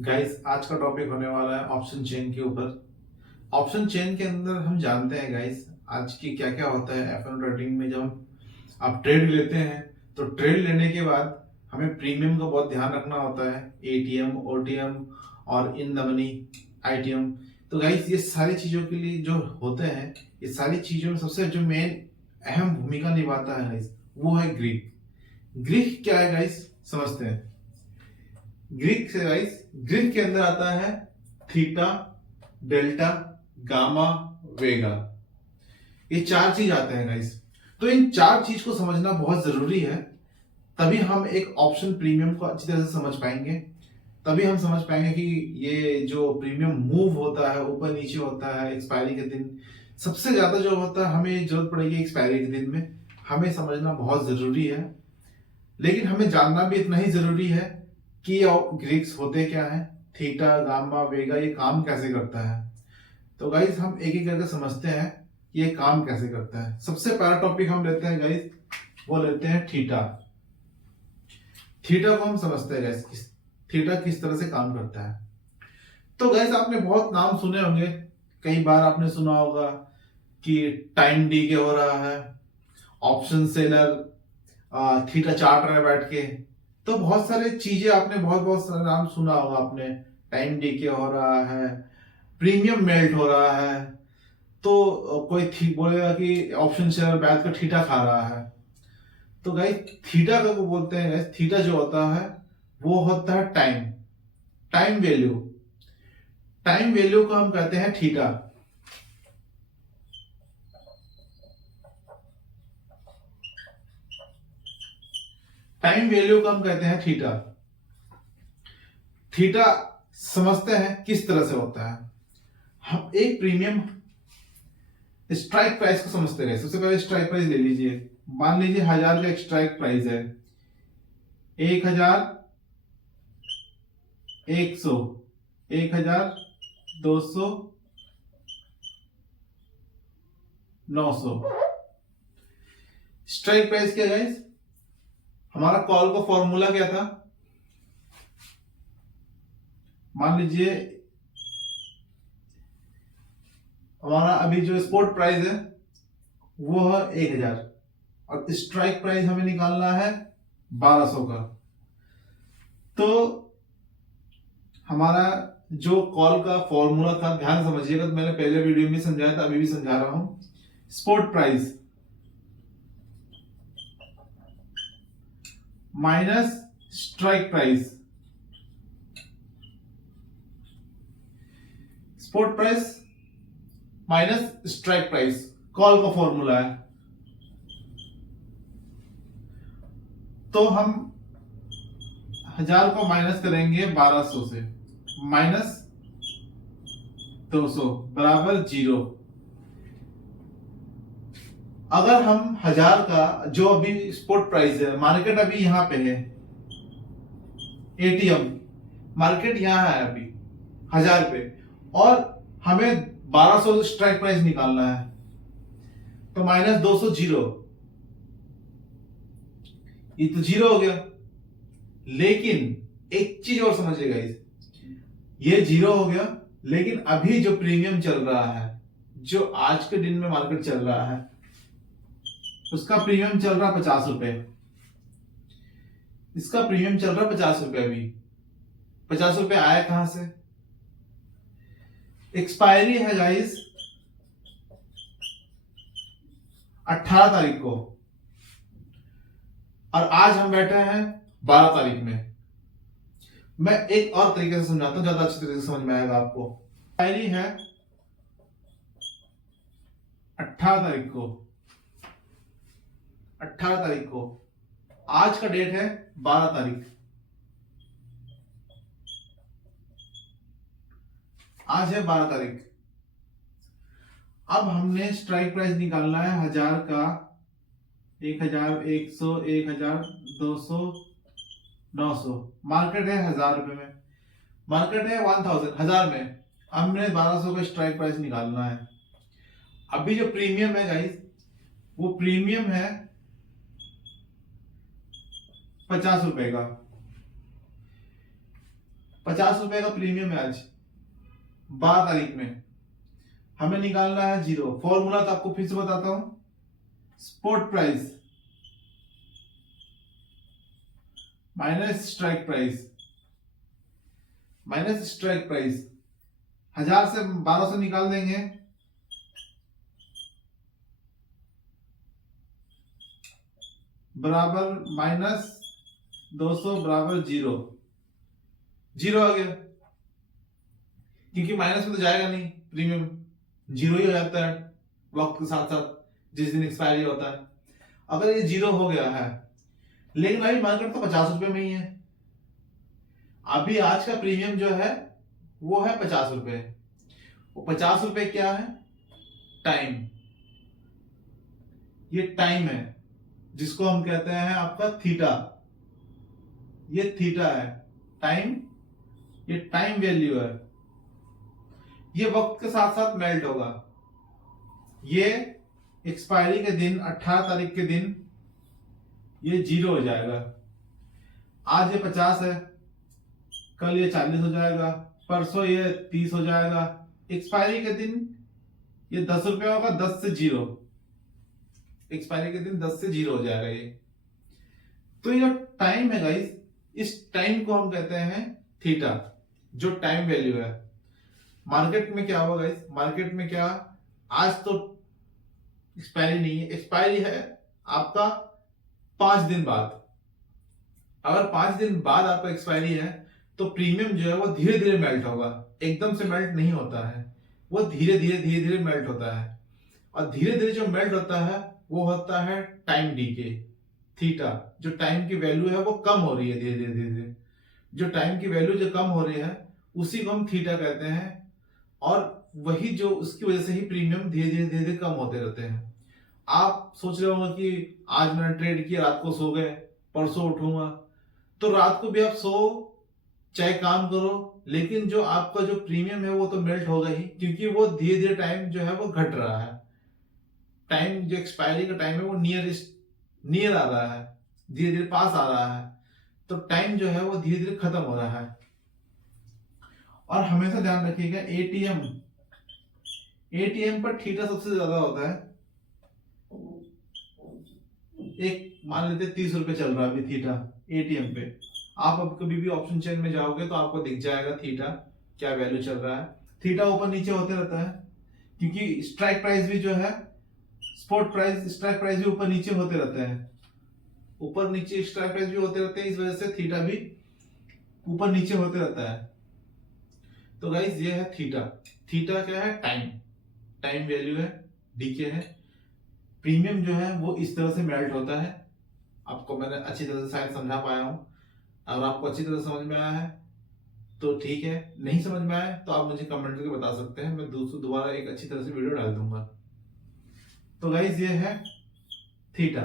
Guys आज का topic होने वाला है ऑप्शन चेन के ऊपर। ऑप्शन चेन के अंदर हम जानते हैं गाइस आज की क्या क्या होता है एफ ट्रेडिंग में। जब हम आप ट्रेड लेते हैं तो ट्रेड लेने के बाद हमें प्रीमियम का बहुत ध्यान रखना होता है, एटीएम, ओटीएम और इन द मनी, आईटीएम। तो गाइस ये सारी चीजों के लिए जो होते हैं, ये सारी चीजों में सबसे जो मेन अहम भूमिका निभाता है गाइस वो है ग्रीक। ग्रीक क्या है गाइस समझते हैं। ग्रीक से गाइस, ग्रीक के अंदर आता है थीटा, डेल्टा, गामा, वेगा। ये चार चीज आते हैं गाइस। तो इन चार चीज को समझना बहुत जरूरी है, तभी हम एक ऑप्शन प्रीमियम को अच्छी तरह से समझ पाएंगे। तभी हम समझ पाएंगे कि ये जो प्रीमियम मूव होता है, ऊपर नीचे होता है, एक्सपायरी के दिन सबसे ज्यादा जो होता है हमें जरूरत पड़ेगी एक्सपायरी के दिन में। हमें समझना बहुत जरूरी है, लेकिन हमें जानना भी इतना ही जरूरी है कि ये ग्रीक्स होते क्या है, थीटा, गामा, वेगा, ये काम कैसे करता है। तो गाइस हम एक एक करके समझते हैं कि ये काम कैसे करता है। सबसे पहला टॉपिक हम लेते हैं गाइस, वो लेते हैं थीटा। थीटा को हम समझते हैं गाइस, थीटा किस तरह से काम करता है। तो गाइस आपने बहुत नाम सुने होंगे, कई बार आपने सुना होगा कि टाइम डी के हो रहा है, ऑप्शन सेलर थीटा चार्ट रहा है बैठ के। तो बहुत सारे चीजें आपने बहुत बहुत सारे नाम सुना होगा आपने। टाइम डीके हो रहा है, प्रीमियम मेल्ट हो रहा है। तो कोई बोलेगा कि ऑप्शन शेयर बैठ कर थीटा खा रहा है। तो गाइस थीटा को बोलते हैं गाइस, थीटा जो होता है वो होता है time, time value. Time value को हम कहते हैं थीटा। टाइम वैल्यू को हम कहते हैं थीटा। थीटा समझते हैं किस तरह से होता है। हम एक प्रीमियम स्ट्राइक प्राइस को समझते रहे। सबसे पहले स्ट्राइक प्राइस ले लीजिए। मान लीजिए 1000 का एक स्ट्राइक प्राइस है, 1000, 100, 1000, 200, 900। स्ट्राइक प्राइस क्या गाइस, हमारा कॉल का फॉर्मूला क्या था। मान लीजिए हमारा अभी जो स्पॉट प्राइस है वो है 1000 और स्ट्राइक प्राइस हमें निकालना है 1200 का। तो हमारा जो कॉल का फॉर्मूला था, ध्यान समझिएगा, तो मैंने पहले वीडियो में समझाया था, अभी भी समझा रहा हूं। Spot price minus strike price. Spot price minus strike price call का फॉर्मूला है। तो हम 1000 को माइनस करेंगे 1200 से, माइनस 200 बराबर 0। अगर हम 1000 का जो अभी स्पॉट प्राइस है, मार्केट अभी यहां पे है, एटीएम मार्केट यहां है अभी 1000 पे, और हमें 1200 स्ट्राइक प्राइस निकालना है, तो माइनस 200 जीरो, ये तो जीरो हो गया। लेकिन एक चीज और समझिएगा, ये जीरो हो गया, लेकिन अभी जो प्रीमियम चल रहा है, जो आज के दिन में मार्केट चल रहा है, उसका प्रीमियम चल रहा 50 रुपए। इसका प्रीमियम चल रहा 50 रुपए। अभी 50 रुपए आया कहां से। एक्सपायरी है गाइस 18 तारीख को, और आज हम बैठे हैं 12 तारीख में। मैं एक और तरीके से समझाता हूं, ज्यादा अच्छी तरीके से समझ में आएगा आपको। एक्सपायरी है 18 तारीख को, 18 तारीख को, आज का डेट है 12 तारीख। आज है 12 तारीख। अब हमने स्ट्राइक प्राइस निकालना है 1000 का, 1000, 100, 1000, 200, 900। मार्केट है 1000 रुपए में, मार्केट है 1000 में। हमने 1200 का स्ट्राइक प्राइस निकालना है। अभी जो प्रीमियम है गाइस, वो प्रीमियम है 50 रुपए का। ₹50 का प्रीमियम है आज 12 तारीख में। हमें निकालना है जीरो। फॉर्मूला तो आपको फिर से बताता हूं, spot price minus strike price, minus strike price. 1000 से 1200 निकाल देंगे, बराबर -200 बराबर जीरो। जीरो आ गया, क्योंकि माइनस में तो जाएगा नहीं, प्रीमियम जीरो ही हो जाता है वक्त के साथ साथ जिस दिन एक्सपायरी होता है। अगर ये जीरो हो गया है, लेकिन भाई मार्केट तो ₹50 में ही है। अभी आज का प्रीमियम जो है वो है ₹50। वो ₹50 क्या है? टाइम। ये टाइम है जिसको हम कहते हैं आपका थीटा। ये थीटा है टाइम, ये टाइम वैल्यू है। ये वक्त के साथ साथ मेल्ट होगा। ये एक्सपायरी के दिन 18 तारीख के दिन ये जीरो हो जाएगा। आज ये 50 है, कल ये 40 हो जाएगा, परसों ये 30 हो जाएगा। एक्सपायरी के दिन ये ₹10 होगा, 10 से जीरो। एक्सपायरी के दिन 10 से जीरो हो जाएगा ये। तो ये जो टाइम है गाइस, इस टाइम को हम कहते हैं थीटा, जो टाइम वैल्यू है। मार्केट में क्या होगा गाइस? मार्केट में क्या, आज तो एक्सपायरी नहीं है, एक्सपायरी है आपका 5 दिन बाद। अगर 5 दिन बाद आपका एक्सपायरी है तो प्रीमियम जो है वो धीरे धीरे मेल्ट होगा, एकदम से मेल्ट नहीं होता है, वो धीरे धीरे मेल्ट होता है। और धीरे धीरे जो मेल्ट होता है वो होता है टाइम डीके, थीटा। जो टाइम की वैल्यू है वो कम हो रही है धीरे धीरे। जो टाइम की वैल्यू जो कम हो रही है उसी को हम थीटा कहते हैं। और वही जो उसकी वजह से ही प्रीमियम धीरे धीरे कम होते रहते हैं। आप सोच रहे होंगे कि आज मैंने ट्रेड किया, रात को सो गए, परसों उठूंगा। तो रात को भी आप सो चाहे काम करो, लेकिन जो आपका जो प्रीमियम है वो तो मेल्ट होगा ही, क्योंकि वो धीरे धीरे टाइम जो है वो घट रहा है। टाइम जो एक्सपायरी का टाइम है वो नियर आ रहा है, धीरे धीरे पास आ रहा है। तो टाइम जो है वो धीरे धीरे खत्म हो रहा है। और हमेशा ध्यान रखिएगा, एटीएम पर थीटा सबसे ज्यादा होता है। एक मान लेते ₹30 चल रहा है अभी थीटा एटीएम पे। आप अब कभी भी ऑप्शन चेन में जाओगे तो आपको दिख जाएगा थीटा क्या वैल्यू चल रहा है। थीटा ऊपर नीचे होते रहता है, क्योंकि स्ट्राइक प्राइस भी जो है, स्पॉट प्राइस, स्ट्राइक प्राइस भी ऊपर नीचे होते रहते हैं। ऊपर नीचे स्ट्राइक प्राइस भी होते रहते हैं, इस वजह से थीटा भी ऊपर नीचे होते रहता है। तो गाइस ये है थीटा। थीटा क्या है? टाइम, टाइम वैल्यू है, डीके है। प्रीमियम जो है वो इस तरह से मेल्ट होता है। आपको मैंने अच्छी तरह से शायद समझा पाया हूं। अगर आपको अच्छी तरह समझ में आया है तो ठीक है, नहीं समझ में आया तो आप मुझे कमेंट करके बता सकते हैं, मैं दोबारा एक अच्छी तरह से वीडियो डाल दूंगा। तो गाइस ये है थीटा।